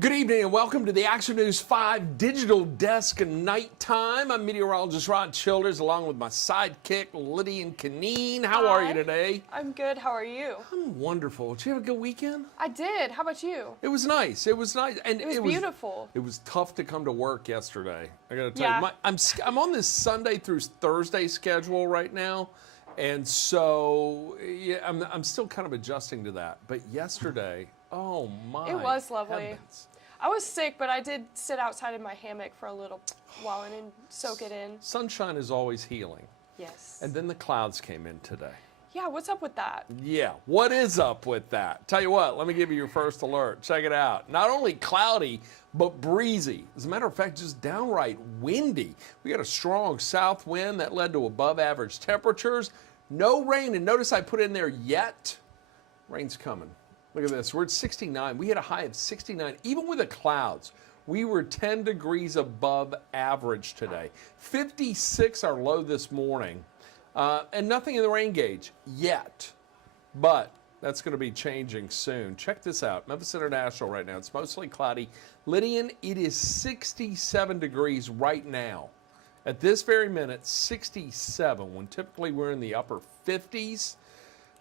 Good evening and welcome to the Action News 5 Digital Desk Nighttime. I'm meteorologist Ron Childers along with my sidekick Lydia Canine. How are you today? I'm good. How are you? I'm wonderful. Did you have a good weekend? I did. How about you? It was nice. It was nice. And it was beautiful. It was tough to come to work yesterday. I got to tell Yeah. you, I'm on this Sunday through Thursday schedule right now. And so yeah, I'm still kind of adjusting to that. But yesterday, oh my. It was lovely. Heavens. I was sick, but I did sit outside in my hammock for a little while and then soak it in. Sunshine is always healing. Yes. And then the clouds came in today. Yeah, what's up with that? Yeah, what is up with that? Tell you what, let me give you your first alert. Check it out. Not only cloudy, but breezy. As a matter of fact, just downright windy. We got a strong south wind that led to above average temperatures. No rain, and notice I put in there yet. Rain's coming. Look at this, we're at 69. We had a high of 69, even with the clouds. We were 10 degrees above average today. 56 our low this morning. And nothing in the rain gauge yet, but that's going to be changing soon. Check this out. Memphis International right now. It's mostly cloudy. Lydian, it is 67 degrees right now. At this very minute, 67, when typically we're in the upper 50s.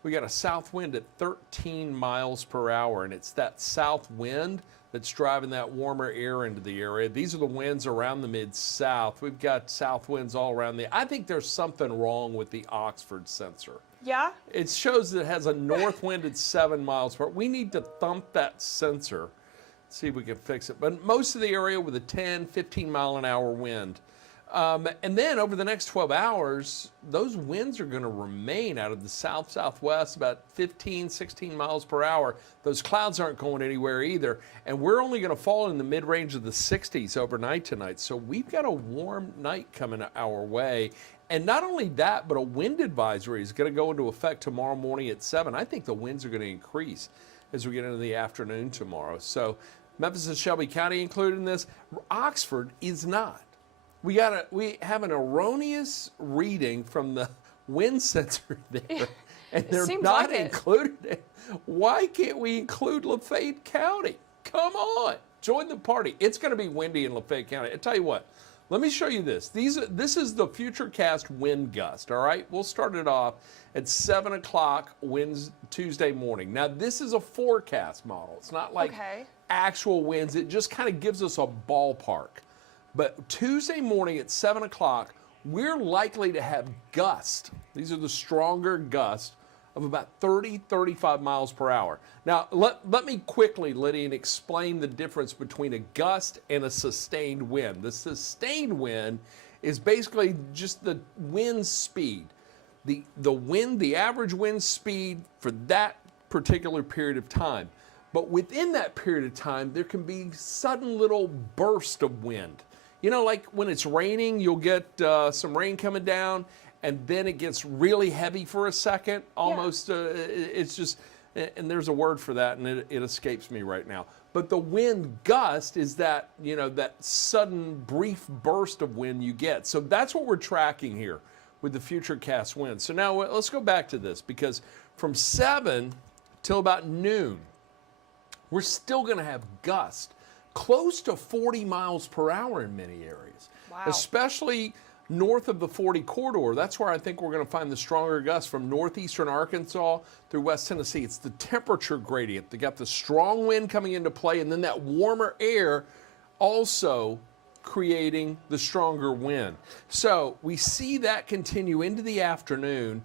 We got a south wind at 13 miles per hour, and it's that south wind that's driving that warmer air into the area. These are the winds around the mid-south. We've got south winds all around I think there's something wrong with the Oxford sensor. Yeah? It shows that it has a north wind at 7 miles per hour. We need to thump that sensor, see if we can fix it. But most of the area with a 10, 15 mile an hour wind. And then over the next 12 hours, those winds are going to remain out of the south-southwest about 15, 16 miles per hour. Those clouds aren't going anywhere either. And we're only going to fall in the mid-range of the 60s overnight tonight. So we've got a warm night coming our way. And not only that, but a wind advisory is going to go into effect tomorrow morning at 7. I think the winds are going to increase as we get into the afternoon tomorrow. So Memphis and Shelby County included in this. Oxford is not. We have an erroneous reading from the wind sensor there, and they're not included. Why can't we include Lafayette County? Come on, join the party. It's going to be windy in Lafayette County. I tell you what, let me show you this. This is the Futurecast wind gust. All right, we'll start it off at 7 o'clock Tuesday morning. Now this is a forecast model. It's not like actual winds. It just kind of gives us a ballpark. But Tuesday morning at 7 o'clock, we're likely to have gusts. These are the stronger gusts of about 30, 35 miles per hour. Now, let me quickly, Lydia, explain the difference between a gust and a sustained wind. The sustained wind is basically just the wind speed. The average wind speed for that particular period of time. But within that period of time, there can be sudden little bursts of wind. You know, like when it's raining, you'll get some rain coming down, and then it gets really heavy for a second. Almost, it's just, and there's a word for that, and it escapes me right now. But the wind gust is that, you know, that sudden brief burst of wind you get. So that's what we're tracking here with the Futurecast wind. So now let's go back to this, because from 7 till about noon, we're still going to have gusts close to 40 miles per hour in many areas, especially north of the 40 corridor. That's where I think we're going to find the stronger gusts from northeastern Arkansas through West Tennessee. It's the temperature gradient. They got the strong wind coming into play, and then that warmer air also creating the stronger wind. So we see that continue into the afternoon.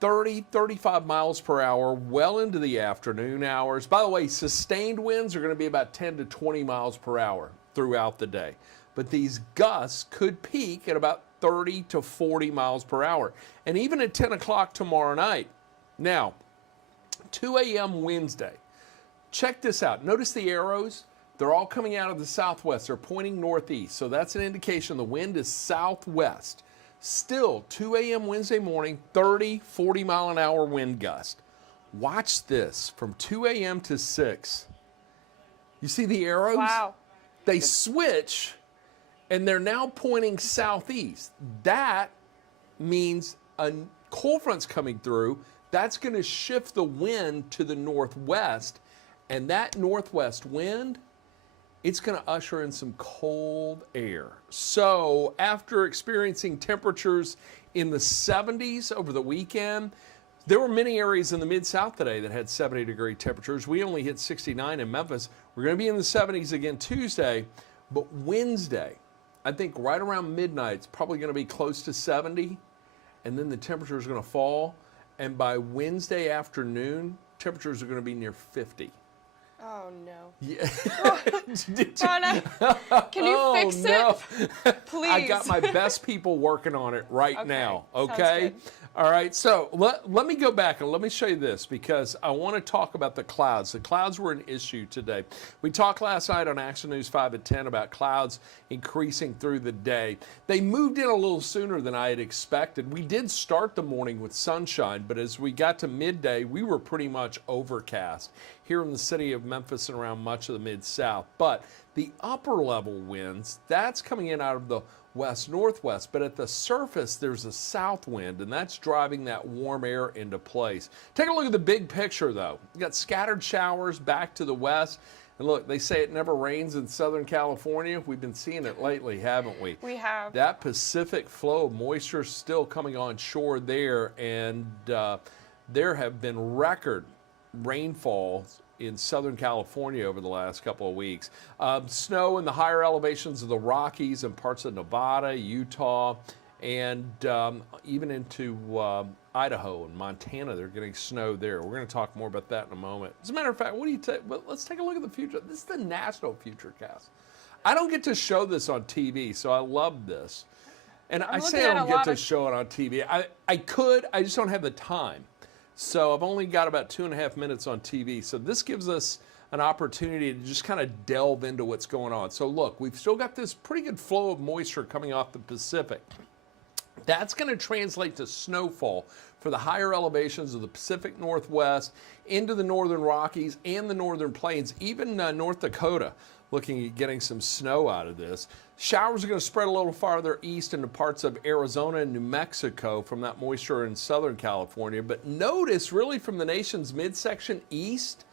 30, 35 miles per hour, well into the afternoon hours. By the way, sustained winds are going to be about 10 to 20 miles per hour throughout the day. But these gusts could peak at about 30 to 40 miles per hour. And even at 10 o'clock tomorrow night. Now, 2 a.m. Wednesday. Check this out. Notice the arrows? They're all coming out of the southwest. They're pointing northeast. So that's an indication the wind is southwest. Still, 2 a.m. Wednesday morning, 30, 40 mile an hour wind gust. Watch this from 2 a.m. to 6. You see the arrows? Wow. They switch, and they're now pointing southeast. That means a cold front's coming through. That's going to shift the wind to the northwest, and that northwest wind it's going to usher in some cold air. So after experiencing temperatures in the 70s over the weekend, there were many areas in the Mid-South today that had 70-degree temperatures. We only hit 69 in Memphis. We're going to be in the 70s again Tuesday, but Wednesday, I think right around midnight, it's probably going to be close to 70, and then the temperature is going to fall. And by Wednesday afternoon, temperatures are going to be near 50. Oh, no. Yeah. Ronna, can you fix it? Please. I got my best people working on it right now. Okay. Sounds good. All right. So let me go back and let me show you this because I want to talk about the clouds. The clouds were an issue today. We talked last night on Action News 5 at 10 about clouds increasing through the day. They moved in a little sooner than I had expected. We did start the morning with sunshine, but as we got to midday, we were pretty much overcast here in the city of Memphis and around much of the Mid-South. But the upper level winds, that's coming in out of the west-northwest, but at the surface there's a south wind, and that's driving that warm air into place. Take a look at the big picture, though. You got scattered showers back to the west, and look, they say it never rains in Southern California. We've been seeing it lately, haven't we? We have. That Pacific flow of moisture is still coming on shore there, and there have been record rainfalls in Southern California over the last couple of weeks. Snow in the higher elevations of the Rockies and parts of Nevada, Utah, and even into Idaho and Montana. They're getting snow there. We're going to talk more about that in a moment. As a matter of fact, what do you take? Well, let's take a look at the future. This is the National Futurecast. I don't get to show this on TV, so I love this. And I say I don't get to show it on TV. I could, I just don't have the time. So I've only got about 2.5 minutes on TV. So this gives us an opportunity to just kind of delve into what's going on. So look, we've still got this pretty good flow of moisture coming off the Pacific. That's going to translate to snowfall for the higher elevations of the Pacific Northwest into the northern Rockies and the northern plains, even North Dakota, looking at getting some snow out of this. Showers are going to spread a little farther east into parts of Arizona and New Mexico from that moisture in Southern California. But notice, really from the nation's midsection east,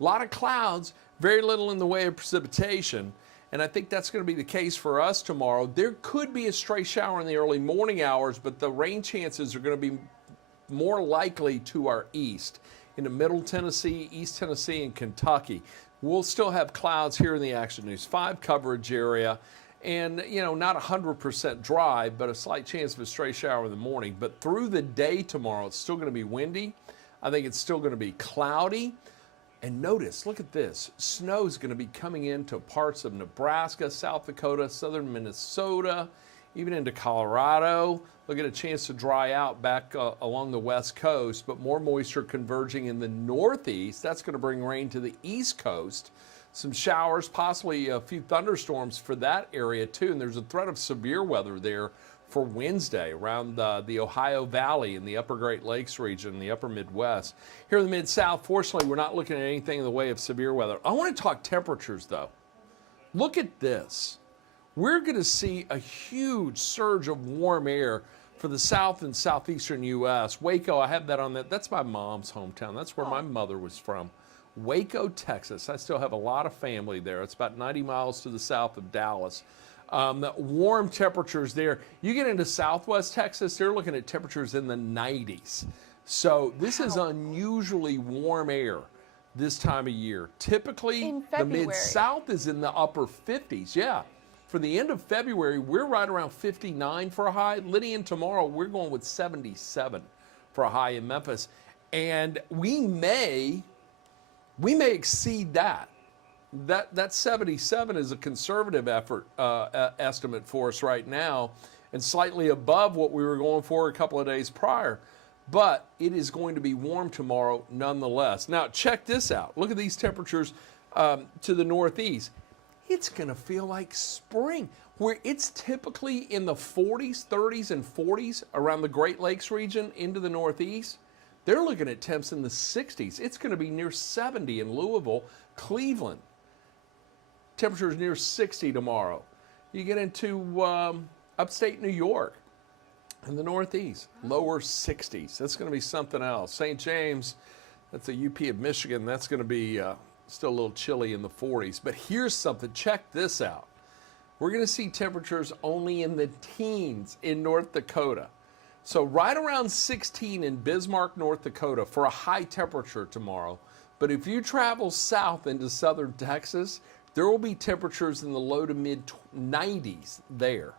a lot of clouds, very little in the way of precipitation. And I think that's going to be the case for us tomorrow. There could be a stray shower in the early morning hours, but the rain chances are going to be more likely to our east, into Middle Tennessee, East Tennessee, and Kentucky. We'll still have clouds here in the Action News 5 coverage area. And, you know, not 100% dry, but a slight chance of a stray shower in the morning. But through the day tomorrow, it's still going to be windy. I think it's still going to be cloudy. And notice, look at this. Snow is going to be coming into parts of Nebraska, South Dakota, southern Minnesota, even into Colorado. We'll get a chance to dry out back along the west coast, but more moisture converging in the northeast. That's going to bring rain to the east coast. Some showers, possibly a few thunderstorms for that area too. And there's a threat of severe weather there for Wednesday around the Ohio Valley and the upper Great Lakes region, the upper Midwest. Here in the Mid-South, fortunately, we're not looking at anything in the way of severe weather. I want to talk temperatures, though. Look at this. We're going to see a huge surge of warm air for the south and southeastern U.S. Waco, I have that on that. That's my mom's hometown. That's where my mother was from. Waco, Texas. I still have a lot of family there. It's about 90 miles to the south of Dallas. Warm temperatures there. You get into southwest Texas, they're looking at temperatures in the 90s. So this is unusually warm air this time of year. Typically, the Mid-South is in the upper 50s. Yeah. For the end of February, we're right around 59 for a high. Lydian, tomorrow, we're going with 77 for a high in Memphis. And we may exceed that. That 77 is a conservative estimate for us right now, and slightly above what we were going for a couple of days prior. But it is going to be warm tomorrow nonetheless. Now, check this out. Look at these temperatures to the northeast. It's going to feel like spring, where it's typically in the 40s, 30s, and 40s around the Great Lakes region into the northeast. They're looking at temps in the 60s. It's going to be near 70 in Louisville, Cleveland. Temperatures near 60 tomorrow. You get into upstate New York in the northeast, lower 60s. That's going to be something else. St. James, that's the UP of Michigan. That's going to be Still a little chilly in the 40s. But here's something. Check this out. We're going to see temperatures only in the teens in North Dakota. So right around 16 in Bismarck, North Dakota for a high temperature tomorrow. But if you travel south into southern Texas, there will be temperatures in the low to mid 90s there.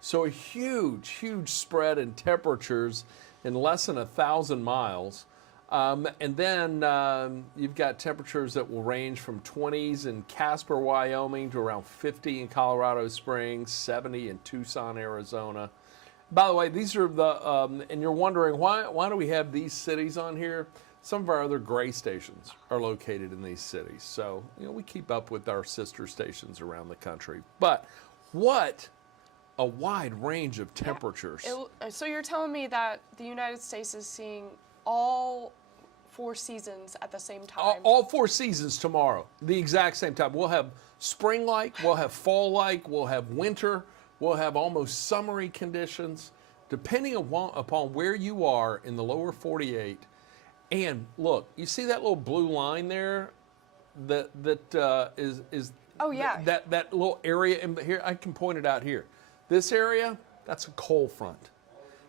So a huge, huge spread in temperatures in less than 1,000 miles. And then you've got temperatures that will range from 20s in Casper, Wyoming to around 50 in Colorado Springs, 70 in Tucson, Arizona. By the way, these are the, and you're wondering, why do we have these cities on here? Some of our other gray stations are located in these cities. So, we keep up with our sister stations around the country. But what a wide range of temperatures. Yeah. So you're telling me that the United States is seeing all 4 seasons at the same time? All 4 seasons tomorrow, the exact same time. We'll have spring-like, we'll have fall-like, we'll have winter, we'll have almost summery conditions, depending upon where you are in the lower 48. And look, you see that little blue line there? That is. Oh yeah. That little area in here. I can point it out here. This area, that's a cold front.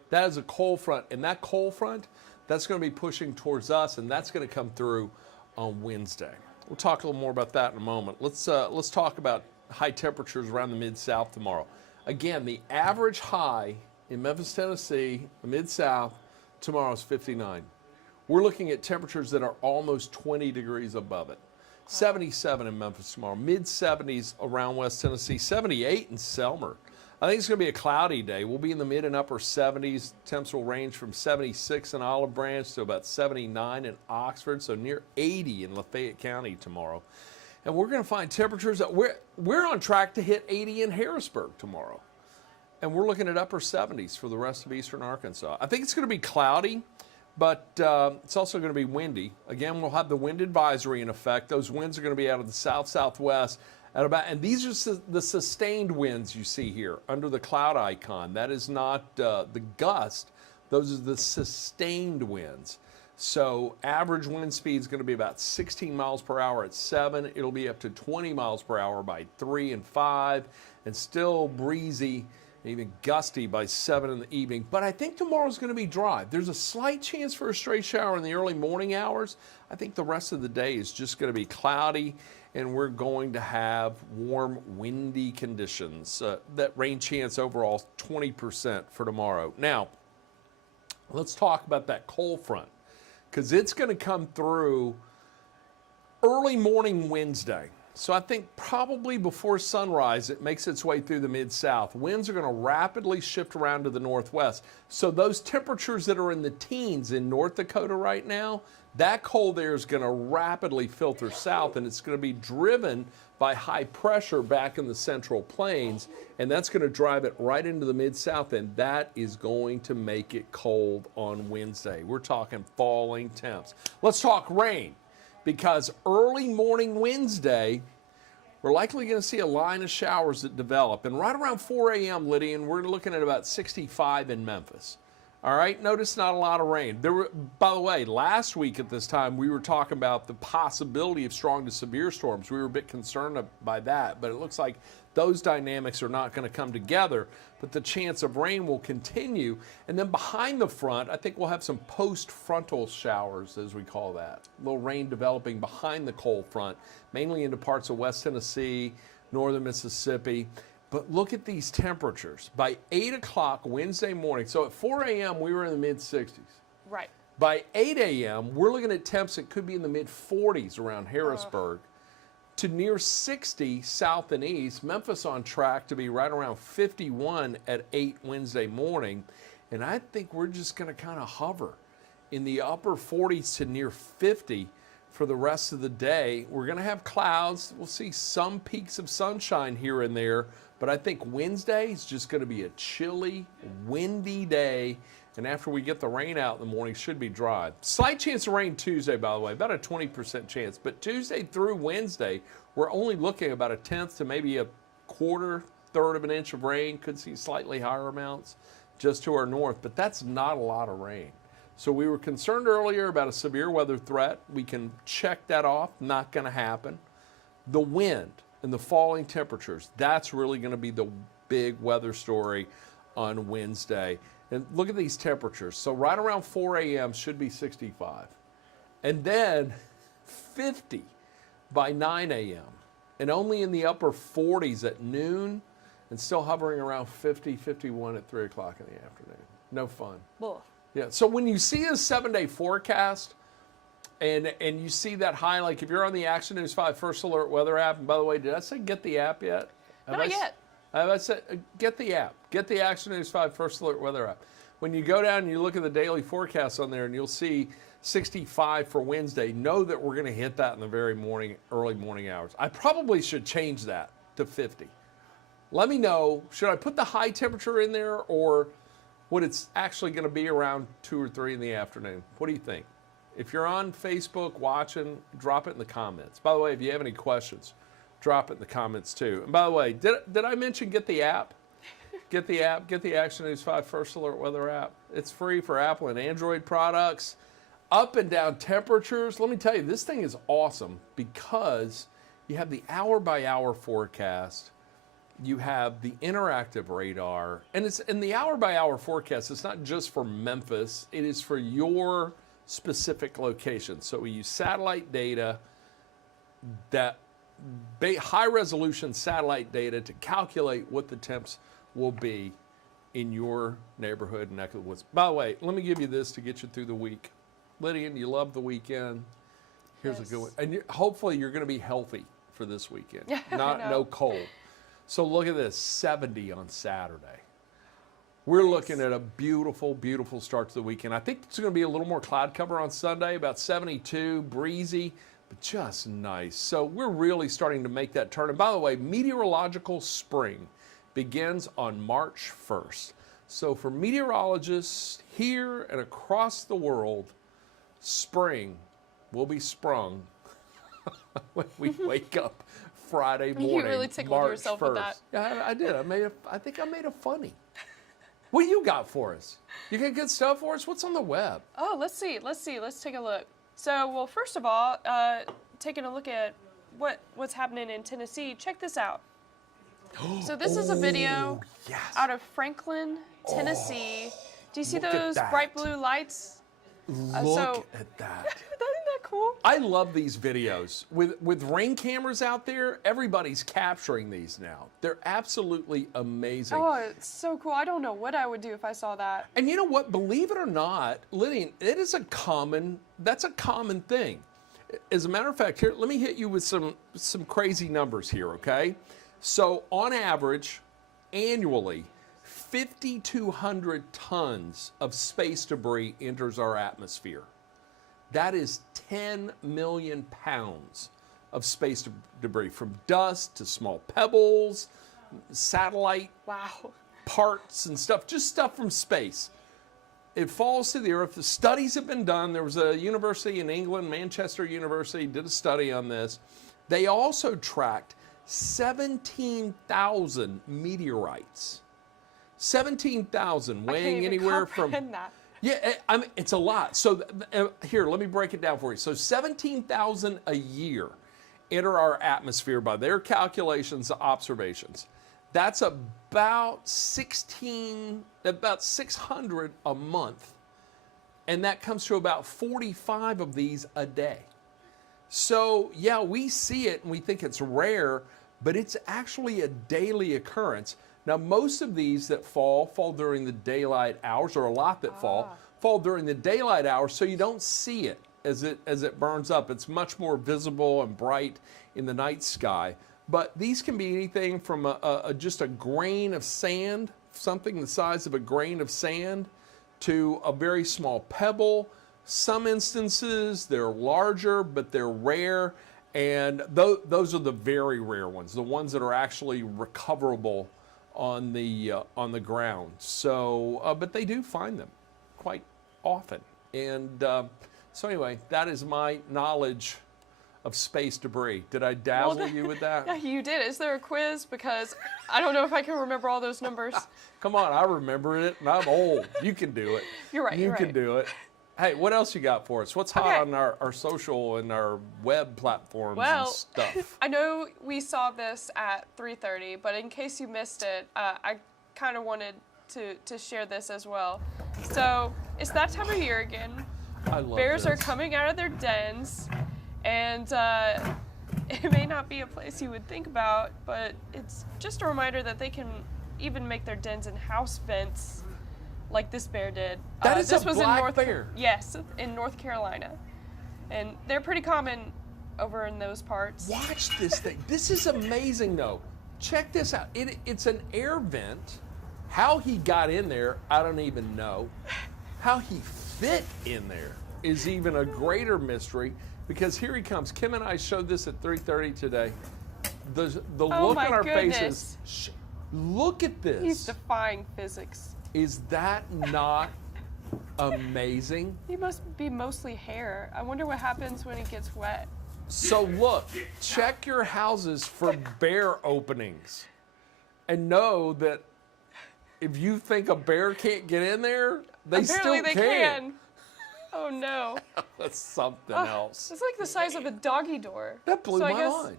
That is a cold front, and that cold front, that's going to be pushing towards us, and that's going to come through on Wednesday. We'll talk a little more about that in a moment. Let's talk about high temperatures around the Mid-South tomorrow. Again, the average high in Memphis, Tennessee, the Mid-South, tomorrow is 59. We're looking at temperatures that are almost 20 degrees above it. 77 in Memphis tomorrow, mid-70s around West Tennessee, 78 in Selmer. I think it's going to be a cloudy day. We'll be in the mid and upper 70s. Temps will range from 76 in Olive Branch to about 79 in Oxford, so near 80 in Lafayette County tomorrow. And we're going to find temperatures that we're on track to hit 80 in Harrisburg tomorrow. And we're looking at upper 70s for the rest of eastern Arkansas. I think it's going to be cloudy, but it's also going to be windy. Again, we'll have the wind advisory in effect. Those winds are going to be out of the south-southwest at about, and these are the sustained winds you see here under the cloud icon. That is not the gust. Those are the sustained winds. So average wind speed is going to be about 16 miles per hour at 7. It'll be up to 20 miles per hour by 3 and 5, and still breezy, even gusty by 7 in the evening. But I think tomorrow's going to be dry. There's a slight chance for a stray shower in the early morning hours. I think the rest of the day is just going to be cloudy, and we're going to have warm, windy conditions. That rain chance overall 20% for tomorrow. Now, let's talk about that cold front, because it's going to come through early morning Wednesday. So I think probably before sunrise, it makes its way through the Mid-South. Winds are going to rapidly shift around to the northwest. So those temperatures that are in the teens in North Dakota right now, that cold air is going to rapidly filter south, and it's going to be driven by high pressure back in the central plains, and that's going to drive it right into the Mid-South, and that is going to make it cold on Wednesday. We're talking falling temps. Let's talk rain, because early morning Wednesday, we're likely going to see a line of showers that develop, and right around 4 a.m., Lydian, we're looking at about 65 in Memphis. All right, notice not a lot of rain. By the way, last week at this time, we were talking about the possibility of strong to severe storms. We were a bit concerned by that, but it looks like those dynamics are not going to come together, but the chance of rain will continue. And then behind the front, I think we'll have some post-frontal showers, as we call that. A little rain developing behind the cold front, mainly into parts of West Tennessee, northern Mississippi. But look at these temperatures. By 8 o'clock Wednesday morning, so at 4 a.m. we were in the mid-60s. Right. By 8 a.m., we're looking at temps that could be in the mid-40s around Harrisburg to near 60 south and east. Memphis on track to be right around 51 at 8 Wednesday morning. And I think we're just going to kind of hover in the upper 40s to near 50 for the rest of the day. We're going to have clouds. We'll see some peaks of sunshine here and there. But I think Wednesday is just going to be a chilly, windy day. And after we get the rain out in the morning, it should be dry. Slight chance of rain Tuesday, by the way, about a 20% chance. But Tuesday through Wednesday, we're only looking about a tenth to maybe a quarter, third of an inch of rain. Could see slightly higher amounts just to our north. But that's not a lot of rain. So we were concerned earlier about a severe weather threat. We can check that off, not going to happen. The wind and the falling temperatures, that's really going to be the big weather story on Wednesday. And look at these temperatures. So right around 4 a.m. should be 65. And then 50 by 9 a.m. And only in the upper 40s at noon, and still hovering around 50, 51 at 3 o'clock in the afternoon. No fun. Ugh. Yeah, so when you see a 7-day forecast and you see that high, like if you're on the Action News 5 First Alert weather app, and by the way, did I say get the app yet? Not yet. I said get the app. Get the Action News 5 First Alert weather app. When you go down and you look at the daily forecast on there and you'll see 65 for Wednesday, know that we're going to hit that in the very early morning hours. I probably should change that to 50. Let me know, should I put the high temperature in there or what it's actually going to be around 2 or 3 in the afternoon? What do you think? If you're on Facebook watching, drop it in the comments. By the way, if you have any questions, drop it in the comments too. And by the way, did I mention get the app? Get the app, get the Action News 5 First Alert weather app. It's free for Apple and Android products. Up and down temperatures. Let me tell you, this thing is awesome because you have the hour-by-hour forecast. You have the interactive radar, and it's in the hour-by-hour forecast. It's not just for Memphis; it is for your specific location. So we use satellite data, that high-resolution satellite data, to calculate what the temps will be in your neighborhood and neck of the woods. By the way, let me give you this to get you through the week. Lydian, you love the weekend. Here's Yes. a good one, and hopefully you're going to be healthy for this weekend. Yeah, I know. No cold. So look at this, 70 on Saturday. We're looking at a beautiful, beautiful start to the weekend. I think it's going to be a little more cloud cover on Sunday, about 72, breezy, but just nice. So we're really starting to make that turn. And by the way, meteorological spring begins on March 1st. So for meteorologists here and across the world, spring will be sprung when we wake up Friday morning. You really tickled March yourself 1st. with that. Yeah, I did. I think I made a funny. What you got for us? You got good stuff for us? What's on the web? Oh, let's see. Let's take a look. So, well, first of all, taking a look at what's happening in Tennessee, check this out. So this is a video Yes. out of Franklin, Tennessee. Do you see Look at those that. bright blue lights? Look at that. Isn't that cool? I love these videos. With rain cameras out there, everybody's capturing these now. They're absolutely amazing. Oh, it's so cool. I don't know what I would do if I saw that. And you know what? Believe it or not, Lydian, that's a common thing. As a matter of fact, here, let me hit you with some crazy numbers here, okay? So on average, annually, 5,200 tons of space debris enters our atmosphere. That is 10 million pounds of space debris, from dust to small pebbles, satellite Wow. parts and stuff, just stuff from space. It falls to the earth. The studies have been done. There was a university in England, Manchester University, did a study on this. They also tracked 17,000 meteorites. 17,000, weighing anywhere from... That. Yeah, I mean, it's a lot. So here, let me break it down for you. So 17,000 a year enter our atmosphere by their calculations, observations. That's about 600 a month. And that comes to about 45 of these a day. So yeah, we see it and we think it's rare, but it's actually a daily occurrence. Now, most of these that fall during the daylight hours, or a lot that fall during the daylight hours, so you don't see it as it burns up. It's much more visible and bright in the night sky. But these can be anything from just a grain of sand, something the size of a grain of sand, to a very small pebble. Some instances, they're larger, but they're rare. And those are the very rare ones, the ones that are actually recoverable on the ground. So, but they do find them quite often. And so anyway, that is my knowledge of space debris. Did I dazzle you with that? Yeah, you did. Is there a quiz? Because I don't know if I can remember all those numbers. Come on, I remember it, and I'm old. You can do it. You're right. You you're can right. do it. Hey, what else you got for us? What's hot Okay. on our social and our web platforms and Well, stuff? I know we saw this at 3:30, but in case you missed it, I kind of wanted to share this as well. So it's that time of year again. I love Bears are this. coming out of their dens, and it may not be a place you would think about, but it's just a reminder that they can even make their dens in house vents, like this bear did. That is this a was black in North, bear. Yes, in North Carolina, and they're pretty common over in those parts. Watch this thing. This is amazing, though. Check this out. It's an air vent. How he got in there, I don't even know. How he fit in there is even a greater mystery, because here he comes. Kim and I showed this at 3:30 today. The look on my our goodness. faces. Look at this. He's defying physics. Is that not amazing? He must be mostly hair. I wonder what happens when he gets wet. So look, check your houses for bear openings, and know that if you think a bear can't get in there, they Apparently still they can. Oh no. That's something else. It's like the size of a doggy door. That blew So I my guess- mind.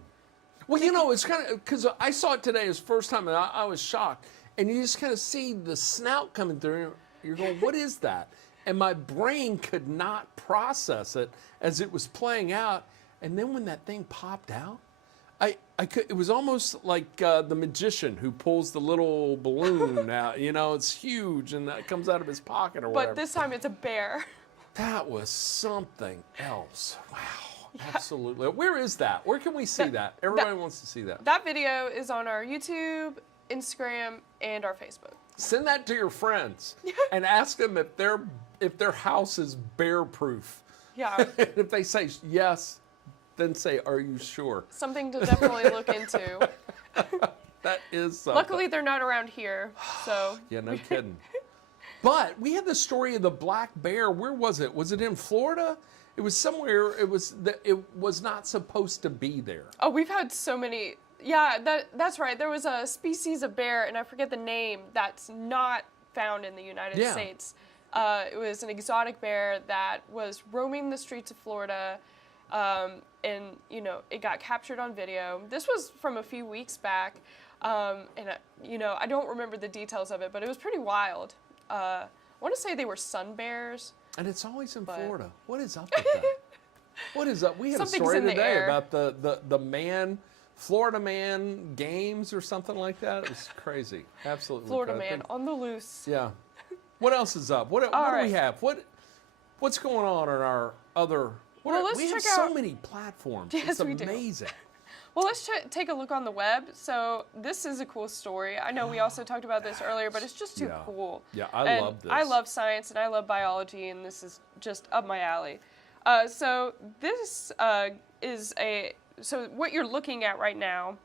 Well, you know, it's kind of, because I saw it today as first time, and I was shocked. And you just kind of see the snout coming through. And you're going, what is that? And my brain could not process it as it was playing out. And then when that thing popped out, I could. It was almost like the magician who pulls the little balloon out. You know, it's huge, and that comes out of his pocket or whatever. But this time it's a bear. That was something else. Wow. Absolutely. Where is that? Where can we see that? Everybody wants to see that. That video is on our YouTube, Instagram, and our Facebook. Send that to your friends and ask them if their house is bear proof. Yeah, If they say yes, then say, are you sure? something to definitely look into. That is something. Luckily, they're not around here, so Yeah, no kidding. But we had the story of the black bear. Where was it? Was it in Florida? It was somewhere. It was not supposed to be there. oh, we've had so many. Yeah, that's right. There was a species of bear, and I forget the name, that's not found in the United Yeah. States. It was an exotic bear that was roaming the streets of Florida, and it got captured on video. This was from a few weeks back, and I don't remember the details of it, but it was pretty wild. I want to say they were sun bears. And it's always in But- Florida. What is up with that? What is up? We had Something's a story in the today air. about the Florida man games or something like that. It was crazy. Absolutely. Florida crazy. man on the loose. Yeah. What else is up? What do right. we have? What's going on in our other? Well, let's we have check so out- many platforms. Yes, it's we do. amazing. Well, let's take a look on the web. So this is a cool story. I know we also talked about this earlier, but it's just too Yeah. cool. Yeah, I And love this. I love science and I love biology, and this is just up my alley. So this so what you're looking at right now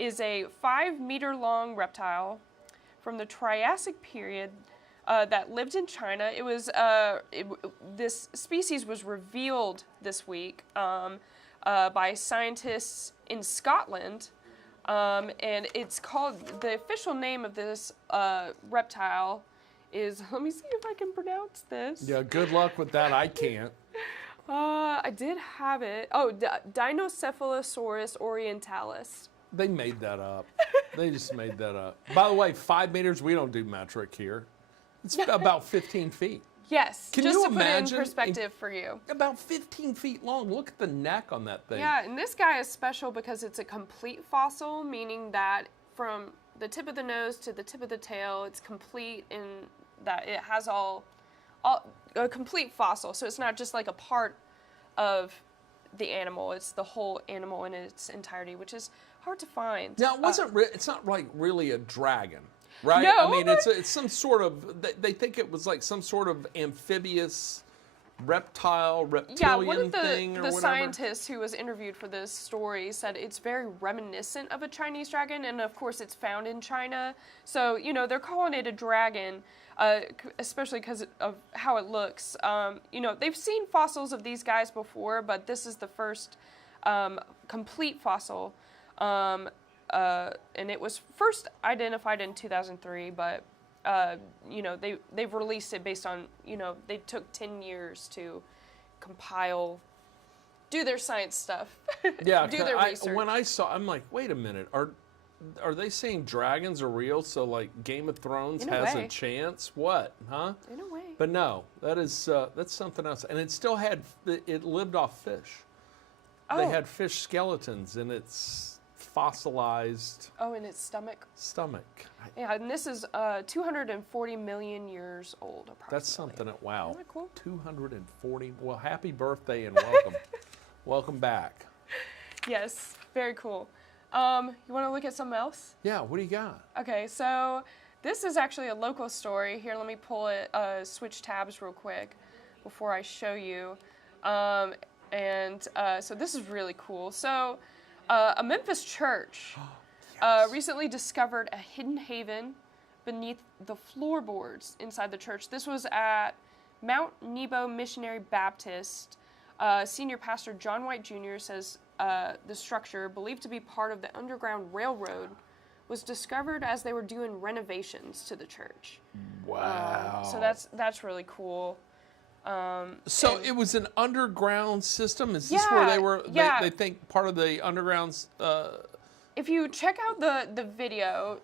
is a 5-meter-long reptile from the Triassic period that lived in China. It was this species was revealed this week by scientists in Scotland, and it's called, the official name of this reptile is, let me see if I can pronounce this. Yeah. Good luck with that. I can't. I did have it. Oh, Dinocephalosaurus orientalis. They made that up. They just made that up. By the way, 5 meters. We don't do metric here. It's about 15 feet. Yes, Can just you to put it in imagine perspective for you. About 15 feet long. Look at the neck on that thing. Yeah, and this guy is special because it's a complete fossil, meaning that from the tip of the nose to the tip of the tail, it's complete in that it has all a complete fossil. So it's not just like a part of the animal; it's the whole animal in its entirety, which is hard to find. Now, it wasn't. It's not like really a dragon, right? No. I mean, it's some sort of. They think it was like some sort of amphibious reptilian Yeah, one of thing or the whatever. scientists who was interviewed for this story said it's very reminiscent of a Chinese dragon, and of course it's found in China. So, they're calling it a dragon, especially because of how it looks. They've seen fossils of these guys before, but this is the first complete fossil. And it was first identified in 2003, but they've released it based on, they took 10 years to compile, do their science stuff, Yeah, do their research. when I saw, I'm like, wait a minute, are they saying dragons are real? So like Game of Thrones has a chance? What, huh? In a way. But no, that's something else, and it lived off fish. Oh. They had fish skeletons in its fossilized. Oh, in its stomach. Yeah, and this is 240 million years old, approximately. That's something. Wow. Isn't that cool? 240. Well, happy birthday and welcome. Welcome back. Yes, very cool. You want to look at something else? Yeah, what do you got? Okay, so this is actually a local story. Here, let me pull it, switch tabs real quick before I show you. So this is really cool. So a Memphis church recently discovered a hidden haven beneath the floorboards inside the church. This was at Mount Nebo Missionary Baptist. Senior pastor John White Jr. says the structure, believed to be part of the Underground Railroad, was discovered as they were doing renovations to the church. Wow. So that's really cool. So it was an underground system? Is this where they were, they think part of the underground's... If you check out the video,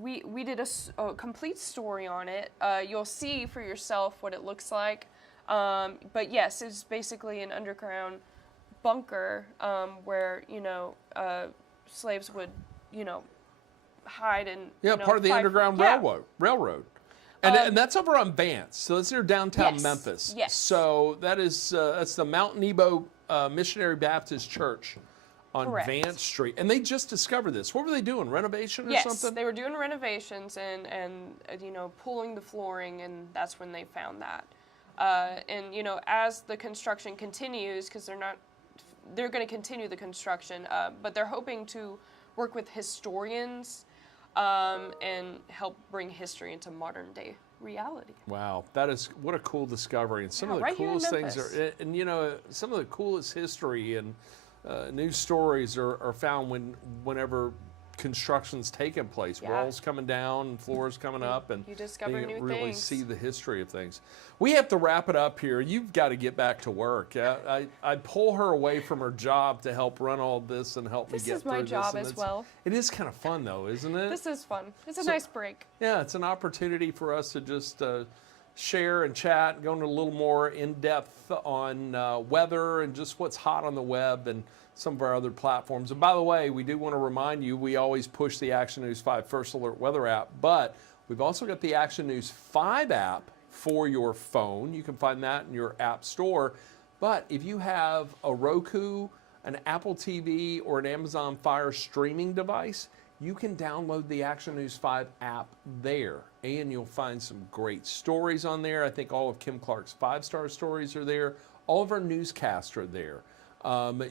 we did a complete story on it. You'll see for yourself what it looks like. But yes, it's basically an underground bunker where, slaves would, hide and, part of the fight. Underground Railroad. And that's over on Vance, so that's near downtown Memphis. Yes. So that's the Mount Nebo Missionary Baptist Church on Vance Street. And they just discovered this. What were they doing, renovation or something? Yes, they were doing renovations and pulling the flooring, and that's when they found that. As the construction continues, because they're going to continue the construction, but they're hoping to work with historians and help bring history into modern day reality. Wow, what a cool discovery. And some of the right coolest things are, some of the coolest history and news stories are found whenever construction's taking place. Yeah. Walls coming down, floors coming up, and you discover new really things. see the history of things. We have to wrap it up here. You've got to get back to work. I pull her away from her job to help run all this and help me get through this. This is my job as well. It is kind of fun though, isn't it? This is fun. It's a nice break. Yeah, it's an opportunity for us to just share and chat and go into a little more in-depth on weather and just what's hot on the web and some of our other platforms. And by the way, we do want to remind you, we always push the Action News 5 First Alert Weather app, but we've also got the Action News 5 app for your phone. You can find that in your app store. But if you have a Roku, an Apple TV, or an Amazon Fire streaming device, you can download the Action News 5 app there. And you'll find some great stories on there. I think all of Kim Clark's 5-star stories are there. All of our newscasts are there.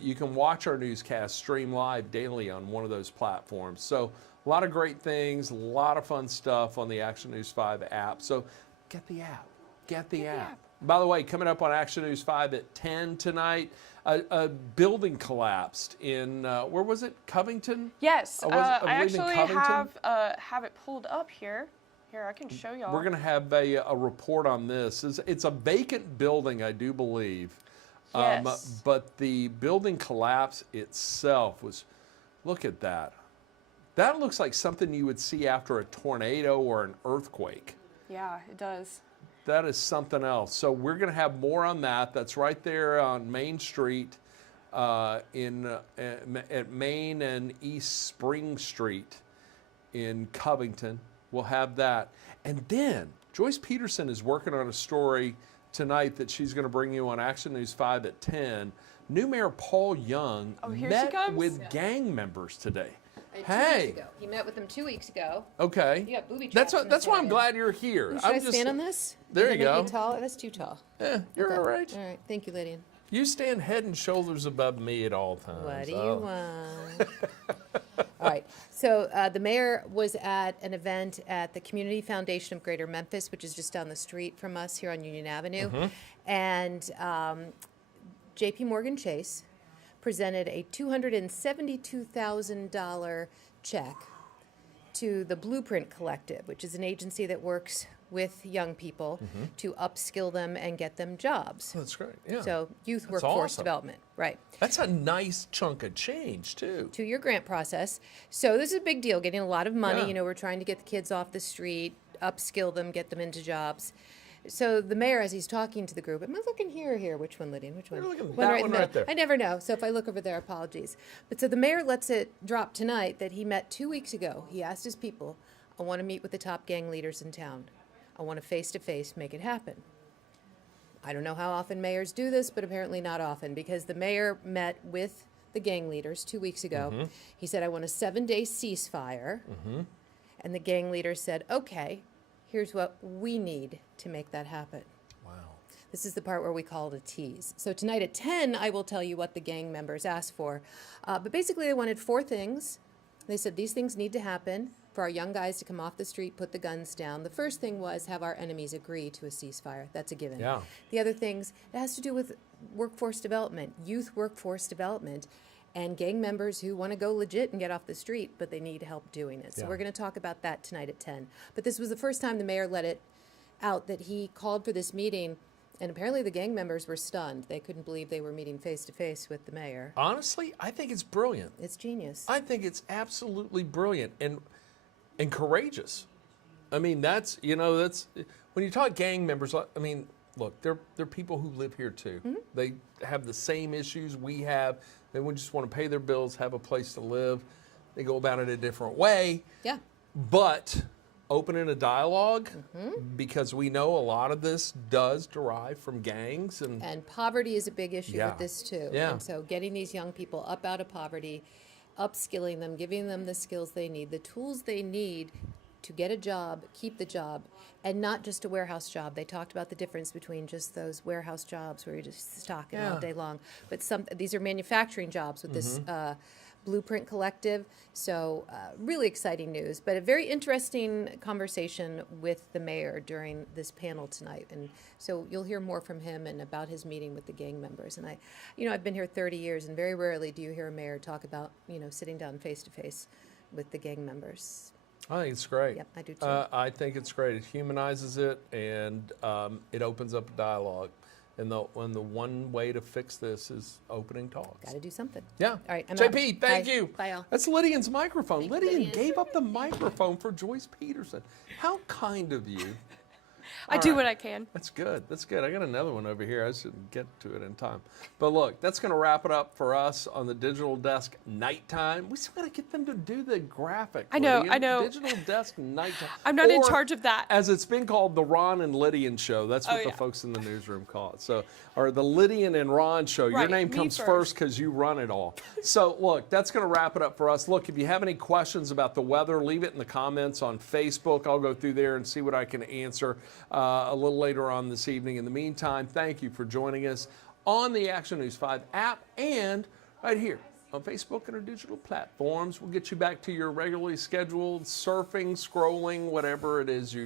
You can watch our newscast stream live daily on one of those platforms. So a lot of great things, a lot of fun stuff on the Action News 5 app. So get the app. Get the app. By the way, coming up on Action News 5 at 10 tonight, a building collapsed in, where was it? Covington? Yes. I believe actually have it pulled up here. Here, I can show y'all. We're going to have a report on this. It's a vacant building, I do believe. Yes. But the building collapse itself was, look at that. That looks like something you would see after a tornado or an earthquake. Yeah, it does. That is something else. So we're going to have more on that. That's right there on Main Street at Main and East Spring Street in Covington. We'll have that. And then Joyce Peterson is working on a story tonight that she's going to bring you on Action News 5 at 10. New Mayor Paul Young met with gang members today. 2 weeks ago. He met with them 2 weeks ago. Okay. You got booby traps. That's why I'm glad you're here. Should I stand on this? There you Does that go. make me tall? That's too tall. Yeah, you're all right. All right. Thank you, Lydian. You stand head and shoulders above me at all times. What do you want? All right. So the mayor was at an event at the Community Foundation of Greater Memphis, which is just down the street from us here on Union Avenue. Mm-hmm. And J.P. Morgan Chase presented a $272,000 check to the Blueprint Collective, which is an agency that works with young people to upskill them and get them jobs. That's great. Yeah. So youth That's workforce awesome. development, right. That's a nice chunk of change, too. 2-year grant process. So this is a big deal, getting a lot of money. Yeah. You know, we're trying to get the kids off the street, upskill them, get them into jobs. So the mayor, as he's talking to the group, am I looking here or here? Which one, Lydian? Which one? You're looking One that in one the right middle. there. I never know. So if I look over there, apologies. But so the mayor lets it drop tonight that he met 2 weeks ago. He asked his people, I want to meet with the top gang leaders in town. I want to face-to-face make it happen. I don't know how often mayors do this, but apparently not often, because the mayor met with the gang leaders 2 weeks ago. He said, I want a 7-day ceasefire. And the gang leaders said, okay, here's what we need to make that happen. Wow. This is the part where we call it a tease. So tonight at 10, I will tell you what the gang members asked for. But basically, they wanted 4 things. They said these things need to happen for our young guys to come off the street, put the guns down. The first thing was have our enemies agree to a ceasefire. That's a given. Yeah. The other things, it has to do with workforce development, youth workforce development, and gang members who want to go legit and get off the street, but they need help doing it. So Yeah. we're going to talk about that tonight at 10. But this was the first time the mayor let it out that he called for this meeting, and apparently the gang members were stunned. They couldn't believe they were meeting face-to-face with the mayor. Honestly, I think it's brilliant. It's genius. I think it's absolutely brilliant and courageous. I mean, that's when you talk gang members, I mean, look, they're people who live here too. They have the same issues we have. They would just want to pay their bills, have a place to live. They go about it a different way. Yeah. But opening a dialogue, because we know a lot of this does derive from gangs and poverty is a big issue Yeah. with this too. Yeah. And so getting these young people up out of poverty, upskilling them, giving them the skills they need, the tools they need to get a job, keep the job, and not just a warehouse job. They talked about the difference between just those warehouse jobs where you're just stocking all Yeah. day long. But these are manufacturing jobs with this Blueprint Collective. So really exciting news, but a very interesting conversation with the mayor during this panel tonight. And so you'll hear more from him and about his meeting with the gang members. And I've been here 30 years, and very rarely do you hear a mayor talk about, sitting down face to face with the gang members. I think it's great. Yep, I do too. I think it's great. It humanizes it, and it opens up a dialogue. And the one way to fix this is opening talks. Got to do something. Yeah. All right, I'm JP, out. thank Bye. you. Bye, all. That's Lydian's microphone. Thank you, Lydian Lydian. gave up the microphone for Joyce Peterson. How kind of you. I do what I can. That's good. That's good. I got another one over here. I shouldn't get to it in time. But look, that's going to wrap it up for us on the Digital Desk Nighttime. We still got to get them to do the graphic. I know, Lydian. I know. Digital Desk Nighttime. I'm not in Or, charge of that. As it's been called, the Ron and Lydian Show. That's what Oh, the yeah. folks in the newsroom call it. So, or the Lydian and Ron Show. Your Right, name me comes first. first because you run it all. So, look, that's going to wrap it up for us. Look, if you have any questions about the weather, leave it in the comments on Facebook. I'll go through there and see what I can answer a little later on this evening. In the meantime, thank you for joining us on the Action News 5 app and right here on Facebook and our digital platforms. We'll get you back to your regularly scheduled surfing, scrolling, whatever it is you